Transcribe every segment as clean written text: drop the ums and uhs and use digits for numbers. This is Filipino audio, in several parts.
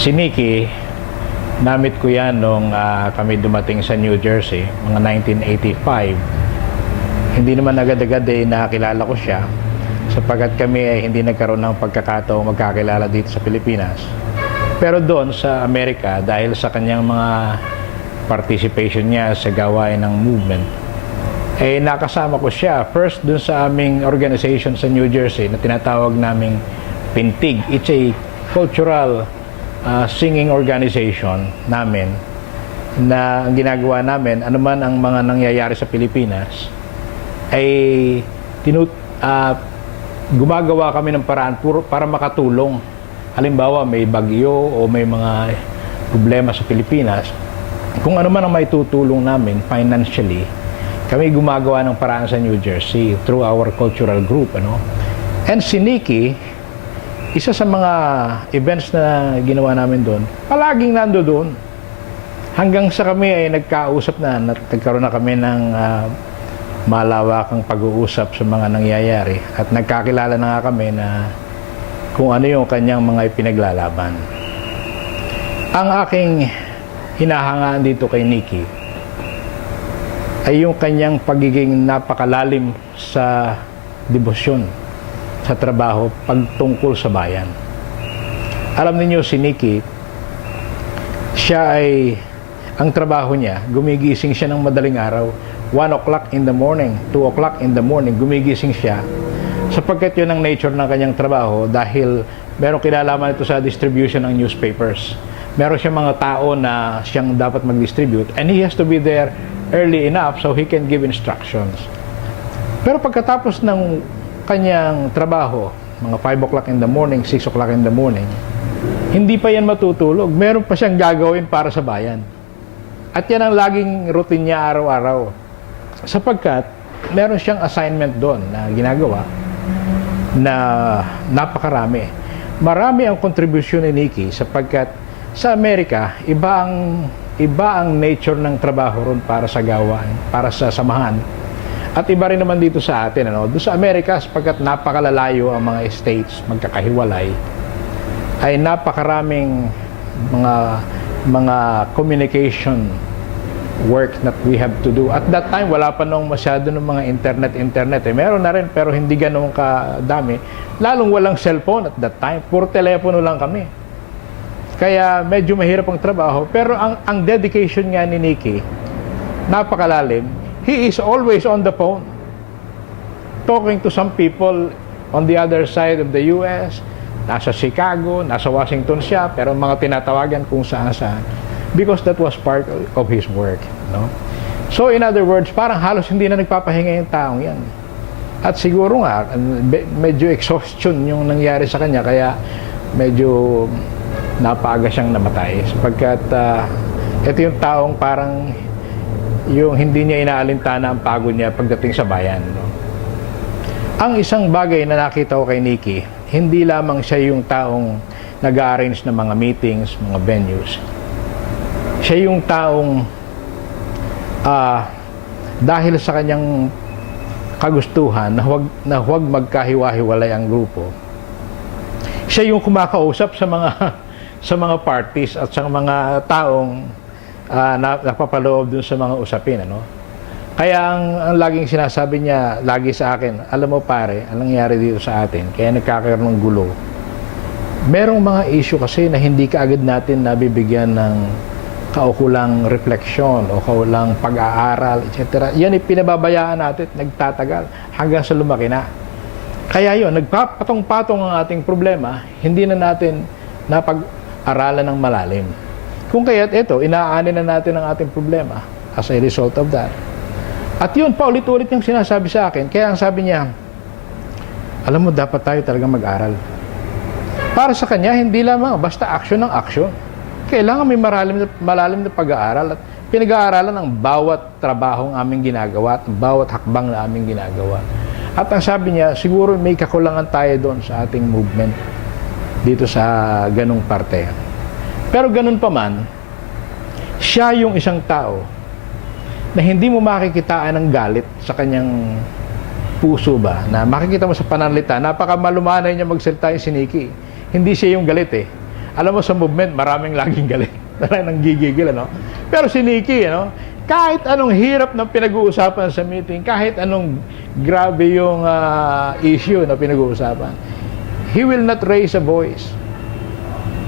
Si Nikki, namit ko yan nung kami dumating sa New Jersey, mga 1985. Hindi naman agad-agad nakilala ko siya sapagkat kami ay hindi nagkaroon ng pagkakataong magkakilala dito sa Pilipinas. Pero doon sa Amerika, dahil sa kanyang mga participation niya sa gawain ng movement, nakasama ko siya first doon sa aming organization sa New Jersey na tinatawag naming Pintig. It's a cultural singing organization namin na ang ginagawa namin, anuman ang mga nangyayari sa Pilipinas, ay gumagawa kami ng paraan para makatulong. Halimbawa, may bagyo o may mga problema sa Pilipinas, kung ano man ang may tutulong namin financially, kami gumagawa ng paraan sa New Jersey through our cultural group. And si Nikki, isa sa mga events na ginawa namin doon, palaging nando doon. Hanggang sa kami ay nagkausap na, nagkaroon na kami ng malawakang pag-uusap sa mga nangyayari at nagkakilala na nga kami na kung ano yung kanyang mga ipinaglalaban. Ang aking hinahangaan dito kay Nikki ay yung kanyang pagiging napakalalim sa debosyon sa trabaho pagtungkol sa bayan. Alam niyo si Nikki, siya ay ang trabaho niya, gumigising siya ng madaling araw, 1 o'clock in the morning, 2 o'clock in the morning, gumigising siya sapagkat yun ang nature ng kanyang trabaho dahil merong kinalaman ito sa distribution ng newspapers. Meron siyang mga tao na siyang dapat mag-distribute and he has to be there early enough so he can give instructions. Pero pagkatapos ng kanyang trabaho, mga 5 o'clock in the morning, 6 o'clock in the morning, hindi pa yan matutulog. Meron pa siyang gagawin para sa bayan. At yan ang laging routine niya araw-araw. Sapagkat meron siyang assignment doon na ginagawa na napakarami. Marami ang kontribusyon ni Nikki sapagkat sa Amerika, iba ang nature ng trabaho ron para sa gawain, para sa samahan. At iba rin naman dito sa atin. Doon sa Amerika, sapagkat napakalalayo ang mga states, magkakahiwalay, ay napakaraming mga communication work that we have to do. At that time, wala pa nung masyado ng mga internet. Meron na rin, pero hindi ganun kadami. Lalong walang cellphone at that time. Puro telepono lang kami. Kaya medyo mahirap ang trabaho. Pero ang dedication nga ni Nikki, napakalalim. He is always on the phone, talking to some people on the other side of the US, nasa Chicago, nasa Washington siya, pero mga tinatawagan kung saan-saan. Because that was part of his work. So in other words, parang halos hindi na nagpapahinga yung taong yan. At siguro nga, medyo exhaustion yung nangyari sa kanya, kaya medyo napaaga siyang namatay. Sapagkat ito yung taong parang yung hindi niya inaalintana ang pagod niya pagdating sa bayan. Ang isang bagay na nakita ko kay Nikki, hindi lamang siya yung taong nag-arrange ng mga meetings, mga venues. Siya yung taong dahil sa kanyang kagustuhan na huwag magkahiwa-hiwalay ang grupo, siya yung kumakausap sa mga parties at sa mga taong napapaloob dun sa mga usapin. Kaya ang laging sinasabi niya lagi sa akin, alam mo pare, anong nangyari dito sa atin, kaya nagkakaroon ng gulo. Merong mga issue kasi na hindi kaagad natin nabibigyan ng kaukulang refleksyon o kaukulang pag-aaral, etc. Yan ay pinababayaan natin, nagtatagal hanggang sa lumaki na. Kaya yun, nagpapatong-patong ang ating problema, hindi na natin napag-aralan ng malalim. Kung kaya't ito, inaanin na natin ang ating problema as a result of that. At yun, paulit-ulit niyang sinasabi sa akin. Kaya ang sabi niya, alam mo, dapat tayo talagang mag-aral. Para sa kanya, hindi lamang basta action ng action. Kailangan may malalim na pag-aaral at pinag-aaralan ang bawat trabahong aming ginagawa at bawat hakbang na aming ginagawa. At ang sabi niya, siguro may kakulangan tayo doon sa ating movement dito sa ganung parte. Pero ganun pa man, siya yung isang tao na hindi mo makikitaan ng galit sa kanyang puso ba, na makikita mo sa pananalita, napakamalumanay niya magsalita yung si Nikki. Hindi siya yung galit Alam mo, sa movement, maraming laging galit. Nang gigigil, ano? Pero si Nikki, ano, kahit anong hirap ng pinag-uusapan sa meeting, kahit anong grabe yung issue na pinag-uusapan, he will not raise a voice.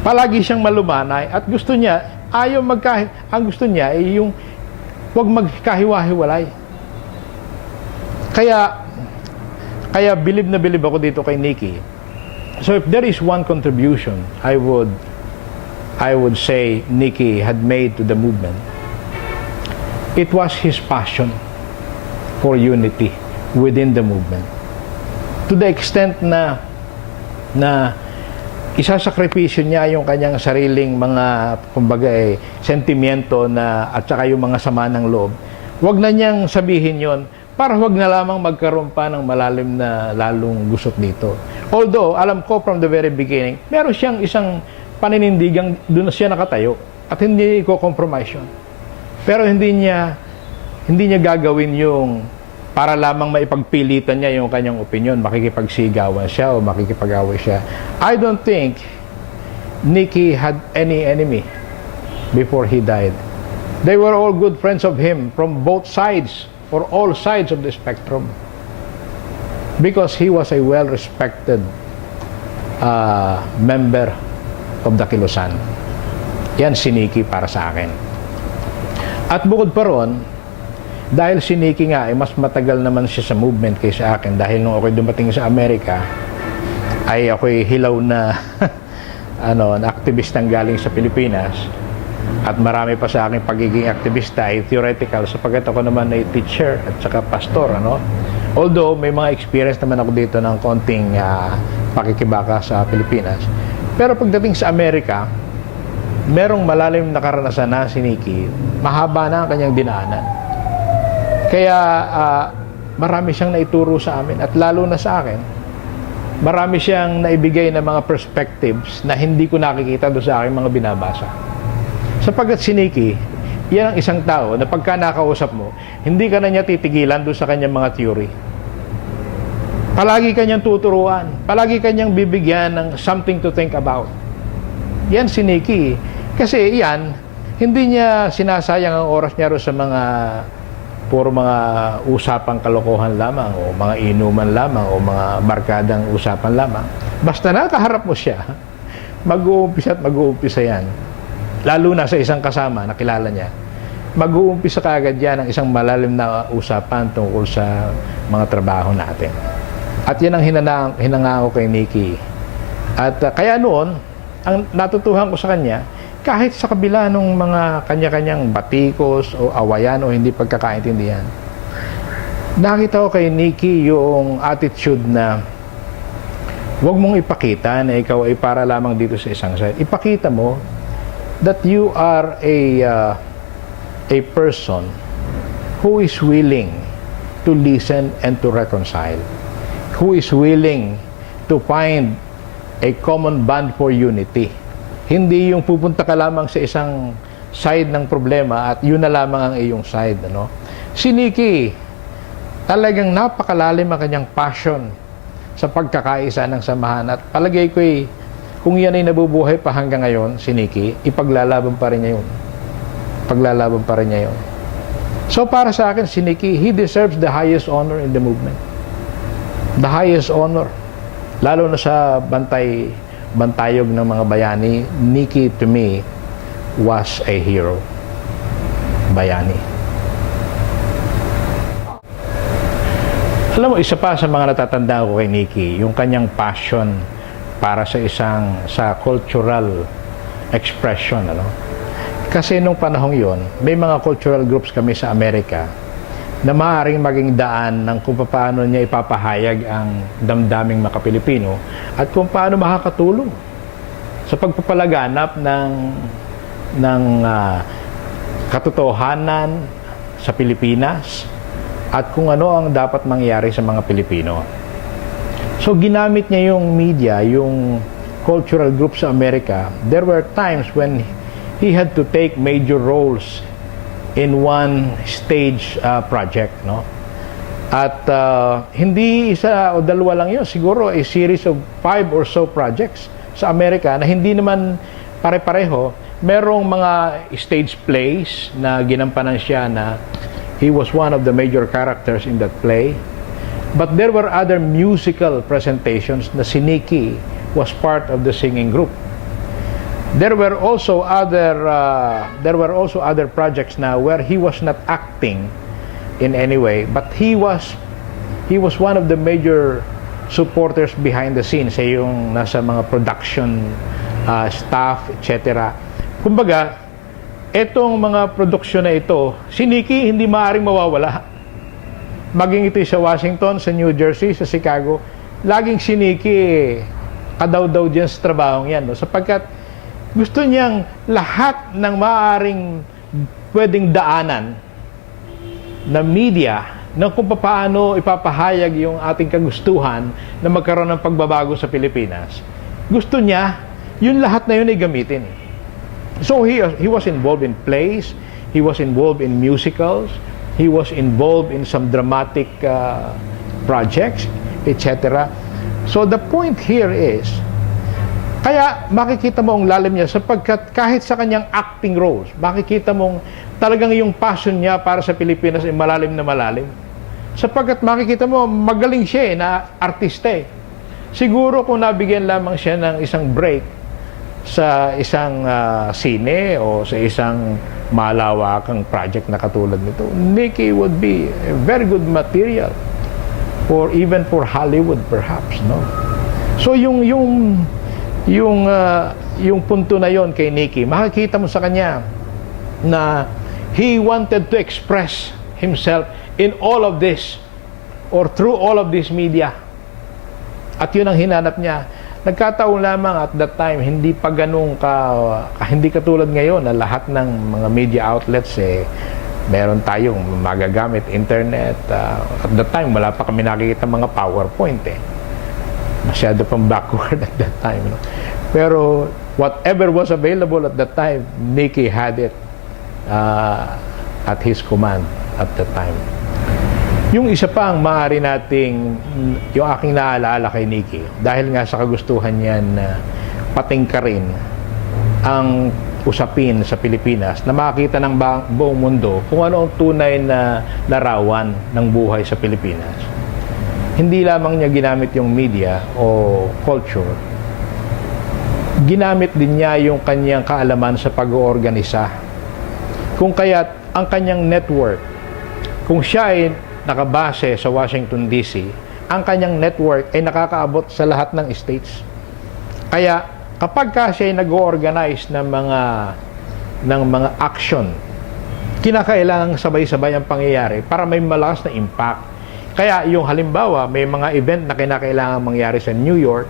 Palagi siyang malumanay at gusto niya, ang gusto niya ay yung huwag magkahiwa-hiwalay. Kaya bilib na bilib ako dito kay Nikki. So if there is one contribution, I would say Nikki had made to the movement, it was his passion for unity within the movement. To the extent na isasakripisyo niya yung kanyang sariling mga, kumbaga sentimiento at saka yung mga sama ng loob. Huwag na niyang sabihin yon para huwag na lamang magkaroon pa ng malalim na lalong gusot dito. Although, alam ko from the very beginning, meron siyang isang paninindigang doon na siya nakatayo at hindi ko-compromise yun. Pero hindi niya gagawin yung para lamang maipagpilitan niya yung kanyang opinion, makikipagsigawan siya o makikipag-away siya. I don't think Nikki had any enemy before he died. They were all good friends of him from both sides, or all sides of the spectrum. Because he was a well-respected member of the Kilusan. Yan si Nikki para sa akin. At bukod pa ron, dahil si Nikki nga, mas matagal naman siya sa movement kaysa akin. Dahil nung ako'y dumating sa Amerika, ay ako'y hilaw na na aktivistang galing sa Pilipinas. At marami pa sa aking pagiging aktivista ay theoretical sapagkat ako naman ay teacher at saka pastor. Although may mga experience naman ako dito ng konting pakikibaka sa Pilipinas. Pero pagdating sa Amerika, merong malalim na karanasan na si Nikki. Mahaba na ang kanyang dinaanan. Kaya marami siyang naituro sa amin at lalo na sa akin, marami siyang naibigay na mga perspectives na hindi ko nakikita doon sa aking mga binabasa. Sapagkat si Nikki, yan ang isang tao na pagka nakausap mo, hindi ka na niya titigilan doon sa kanyang mga theory. Palagi kanyang tuturuan, palagi kanyang bibigyan ng something to think about. Yan si Nikki. Kasi yan, hindi niya sinasayang ang oras niya sa puro mga usapang kalokohan lamang o mga inuman lamang o mga barkadang usapan lamang. Basta nakaharap mo siya, mag-uumpisa at mag-uumpisa yan. Lalo na sa isang kasama na kilala niya. Mag-uumpisa kaagad yan ang isang malalim na usapan tungkol sa mga trabaho natin. At yan ang hinangako kay Nikki. At kaya noon, ang natutuhan ko sa kanya, kahit sa kabila ng mga kanya-kanyang batikos o awayan o hindi pagkakaintindihan, nakita ko kay Nikki yung attitude na huwag mong ipakita na ikaw ay para lamang dito sa isang side. Ipakita mo that you are a person who is willing to listen and to reconcile, who is willing to find a common bond for unity. Hindi yung pupunta ka lamang sa isang side ng problema at yun na lamang ang iyong side. Si Nikki, talagang napakalalim ang kanyang passion sa pagkakaisa ng samahan. At palagay ko kung yan ay nabubuhay pa hanggang ngayon, si Nikki, ipaglalaban pa rin niya yun. Paglalaban pa rin niya yun. So para sa akin, si Nikki, he deserves the highest honor in the movement. The highest honor. Lalo na sa bantayog ng mga bayani, Nikki to me was a hero. Bayani. Alam mo, isa pa sa mga natatandaan ko kay Nikki, yung kanyang passion para sa cultural expression. Kasi nung panahong yon, may mga cultural groups kami sa Amerika na maaaring maging daan ng kung paano niya ipapahayag ang damdaming makapilipino at kung paano makakatulong sa pagpapalaganap ng katotohanan sa Pilipinas at kung ano ang dapat mangyari sa mga Pilipino. So ginamit niya yung media, yung cultural group sa Amerika. There were times when he had to take major roles in one stage project, At hindi isa o dalawa lang yun, siguro a series of 5 or so projects sa Amerika na hindi naman pare-pareho. Merong mga stage plays na ginampanan siya na he was one of the major characters in that play. But there were other musical presentations na si Nicky was part of the singing group. There were also other projects na where he was not acting in any way, but he was one of the major supporters behind the scenes, yung nasa mga production staff, etc. Kumbaga, etong mga produksyon na ito, si Nicky hindi maaaring mawawala. Maging ito sa Washington, sa New Jersey, sa Chicago, laging si Nicky kadaw-daw dyan sa trabahong yan, no? Sapagkat gusto niyang lahat ng maaaring pwedeng daanan na media na kung paano ipapahayag yung ating kagustuhan na magkaroon ng pagbabago sa Pilipinas. Gusto niya, yun lahat na yun ay gamitin. So he was involved in plays, he was involved in musicals, he was involved in some dramatic projects, etc. So the point here is, kaya makikita mo ang lalim niya sapagkat kahit sa kanyang acting roles, makikita mong talagang yung passion niya para sa Pilipinas ay malalim na malalim. Sapagkat makikita mo, magaling siya na artista. Siguro kung nabigyan lamang siya ng isang break sa isang sine o sa isang malawakang project na katulad nito, Nicky would be a very good material even for Hollywood perhaps, no? So yung punto na yon kay Nicky, makikita mo sa kanya na he wanted to express himself in all of this or through all of this media. At yun ang hinanap niya. Nagkataon lamang at that time, hindi pa ganun hindi katulad ngayon na lahat ng mga media outlets meron tayong magagamit internet. At that time, wala pa kami nakikita mga PowerPoint Masyado pang backward at that time, no? Pero whatever was available at that time, Nicky had it at his command at that time. Yung isa pa ang maaari nating, yung aking naalala kay Nicky, dahil nga sa kagustuhan niyan na patingkarin ang usapin sa Pilipinas, na makita ng buong mundo kung ano ang tunay na larawan ng buhay sa Pilipinas. Hindi lamang niya ginamit yung media o culture, ginamit din niya yung kanyang kaalaman sa pag-oorganisa. Kung kaya't ang kanyang network, kung siya ay nakabase sa Washington DC, ang kanyang network ay nakakaabot sa lahat ng states. Kaya kapag siya ay nag-organize ng mga action, kinakailangang sabay-sabay ang pangyayari para may malakas na impact. Kaya yung halimbawa, may mga event na kinakailangan mangyari sa New York,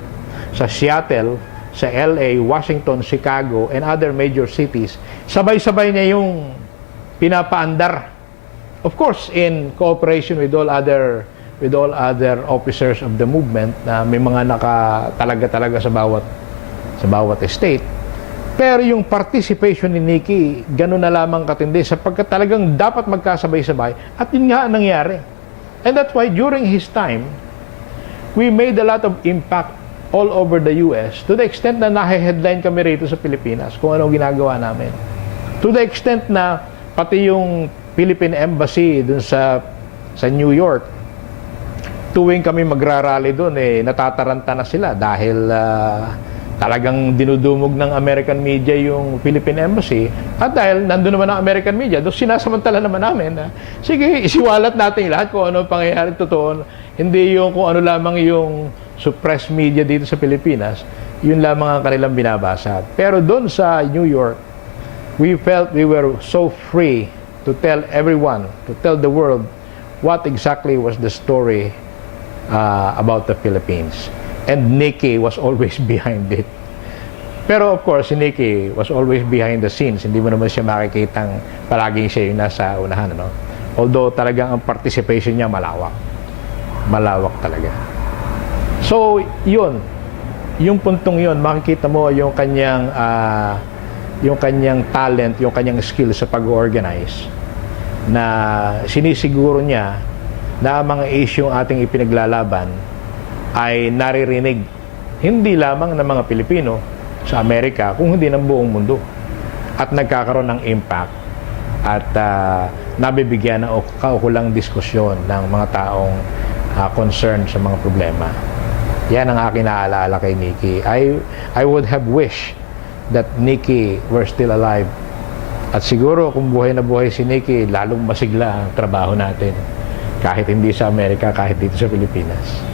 sa Seattle, sa LA, Washington, Chicago, and other major cities, sabay-sabay niya yung pinapaandar. Of course, in cooperation with all other officers of the movement na may mga nakatalaga-talaga sa bawat state. Pero yung participation ni Nicky, gano'n na lamang katindi sapagkat talagang dapat magkasabay-sabay at yun nga ang nangyari. And that's why during his time, we made a lot of impact all over the US to the extent na nahe-headline kami rito sa Pilipinas kung ano ginagawa namin. To the extent na pati yung Philippine Embassy dun sa New York, tuwing kami magrarally doon, natataranta na sila dahil talagang dinudumog ng American media yung Philippine Embassy. At dahil nandun naman ang American media, doon sinasamantala naman namin na, sige, isiwalat natin lahat kung ano pangyayari totoo. Hindi yung kung ano lamang yung suppressed media dito sa Pilipinas, yun lamang ang kanilang binabasa. Pero doon sa New York, we felt we were so free to tell everyone, to tell the world what exactly was the story about the Philippines. And Nicky was always behind it. Pero of course, si Nicky was always behind the scenes. Hindi mo naman siya makikitang palaging siya yung nasa unahan, ano? Although talagang ang participation niya malawak. Malawak talaga. So, yun. Yung puntong yun, makikita mo yung kanyang talent, yung kanyang skill sa pag-organize na sinisiguro niya na ang mga issue ating ipinaglalaban ay naririnig hindi lamang ng mga Pilipino sa Amerika, kung hindi ng buong mundo. At nagkakaroon ng impact at nabibigyan ng kaukulang diskusyon ng mga taong concerned sa mga problema. Yan ang aking naaalala kay Nikki. I would have wished that Nikki were still alive. At siguro kung buhay na buhay si Nikki, lalong masigla ang trabaho natin. Kahit hindi sa Amerika, kahit dito sa Pilipinas.